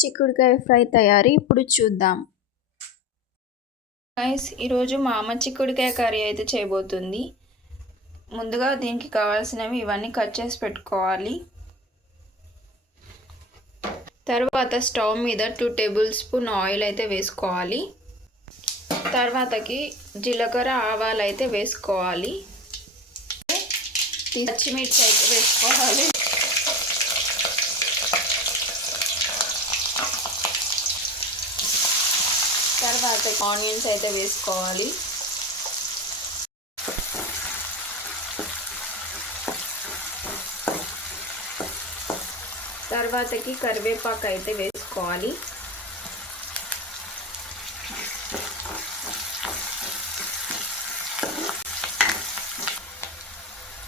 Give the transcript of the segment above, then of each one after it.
చిక్కుడుకాయ ఫ్రై తయారీ ఇప్పుడు చూద్దాం. గైస్, ఈరోజు మా అమ్మ చిక్కుడుకాయ కర్రీ అయితే చేయబోతుంది. ముందుగా దీనికి కావాల్సినవి ఇవన్నీ కట్ చేసి పెట్టుకోవాలి. తర్వాత స్టవ్ మీద 2 టేబుల్ స్పూన్ ఆయిల్ అయితే వేసుకోవాలి. తర్వాతకి జీలకర్ర ఆవాలు అయితే వేసుకోవాలి. పచ్చిమిర్చి అయితే వేసుకోవాలి. తర్వాత ఆనియన్స్ అయితే వేసుకోవాలి. తర్వాతకి కరివేపాకు అయితే వేసుకోవాలి.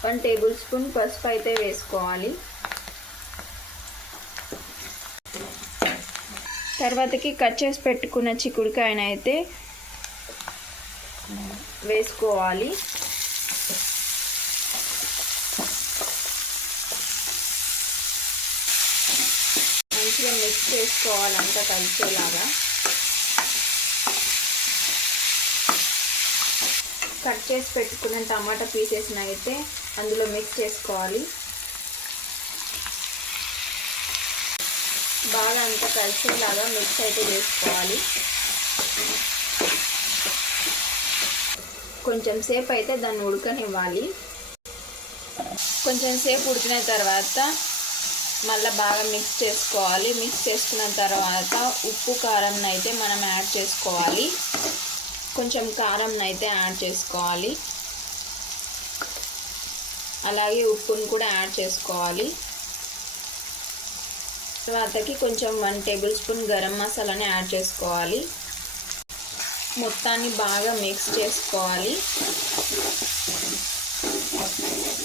వన్ టేబుల్ స్పూన్ పసుపు అయితే వేసుకోవాలి. తర్వాతకి కట్ చేసి పెట్టుకున్న చిక్కుడుకాయను అయితే వేసుకోవాలి. మంచిగా మిక్స్ చేసుకోవాలి, అంతా కలిసేలాగా. కట్ చేసి పెట్టుకున్న టమాటా పీసెస్ని అయితే అందులో మిక్స్ చేసుకోవాలి. బాగా అంతా కలిసేలాగా మిక్స్ అయితే చేసుకోవాలి. కొంచెం సేపు అయితే దాన్ని ఉడకనివ్వాలి. కొంచెం సేపు ఉడికిన తర్వాత మళ్ళీ బాగా మిక్స్ చేసుకోవాలి. మిక్స్ చేసుకున్న తర్వాత ఉప్పు కారం అయితే మనం యాడ్ చేసుకోవాలి. కొంచెం కారం అయితే యాడ్ చేసుకోవాలి. అలాగే ఉప్పును కూడా యాడ్ చేసుకోవాలి. తర్వాతకి కొంచెం 1 టేబుల్ స్పూన్ గరం మసాలాని యాడ్ చేసుకోవాలి. మొత్తాన్ని బాగా మిక్స్ చేసుకోవాలి.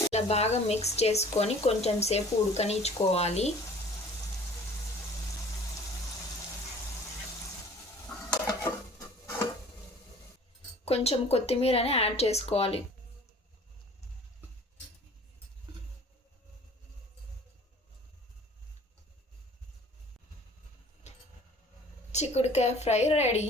ఇలా బాగా మిక్స్ చేసుకొని కొంచెం సేపు ఉడకనిచ్చుకోవాలి. కొంచెం కొత్తిమీరని యాడ్ చేసుకోవాలి. చిక్కుడుకాయ ఫ్రై రెడీ.